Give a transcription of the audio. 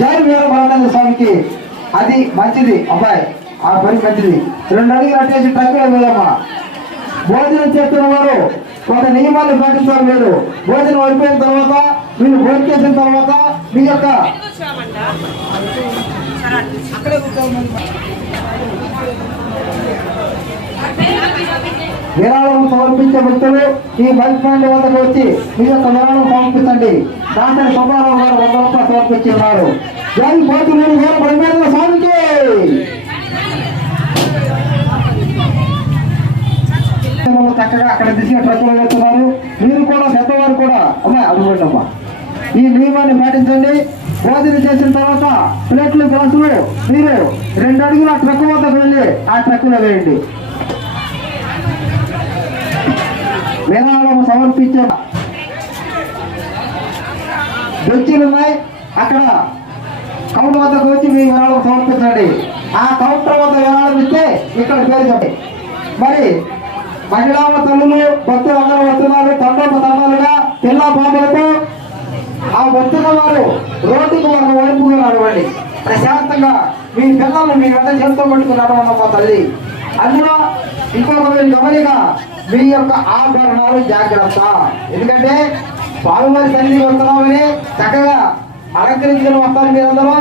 జై వీరభద్ర స్వామికి అది మంచిది అబ్బాయి, ఆ పని మంచిది. 2 అడుగులు అట్టేసి ట్రక్కులో వేయమ్మా. భోజనం చేస్తున్న వారు కొంత నియమాలు పాటించాలి. మీరు భోజనం అయిపోయిన తర్వాత, మీరు భోజనం చేసిన తర్వాత మీ యొక్క విరాళం సమర్పించే వ్యక్తులు ఈ బైక్ స్టాండ్ వద్దకు వచ్చి మీ యొక్క విరాళం సమర్పించండి. దాంట్లో సుబ్బారావు గారు 100 రూపాయలు సమర్పించి ఉన్నారు. జై పోతులూరు వీరభద్ర స్వామికి. చక్కగా అక్కడ దిశగా ట్రక్కులు వేస్తున్నారు. మీరు కూడా పెద్దవారు కూడా అమ్మా అడుగుండమ్మా, ఈ నియమాన్ని పాటించండి. భోజనం చేసిన తర్వాత ప్లేట్లు గ్లాసులు మీరు 2 అడుగుల ట్రక్ వద్దకు వెళ్ళి ఆ ట్రక్కులో వేయండి. విరాళము సమర్పించే బెంచీలు ఉన్నాయి, అక్కడ కౌంటర్ వద్దకు వచ్చి మీ విరాళం సమర్పించండి. ఆ కౌంటర్ వద్ద విరాళం ఇస్తే ఇక్కడ పేరు చెప్పండి. మరి మహిళా తల్లులు భక్తులు అందరూ వస్తున్నారు. తండ్రులుగా పిల్ల బాబులతో ఆ వస్తున్న వారు రోడ్డుకు ఒక వైపుగా నడవండి. ప్రశాంతంగా మీ పిల్లలు మీ వెంట చేస్తూ పట్టుకుని నడవడం తల్లి. అందులో ఇంకొక గమనిక, మీ యొక్క ఆభరణాలు జాగ్రత్త. ఎందుకంటే స్వామివారి సన్నిధికి వస్తున్నామని చక్కగా అలంకరించుకుని వస్తారు మీరందరూ.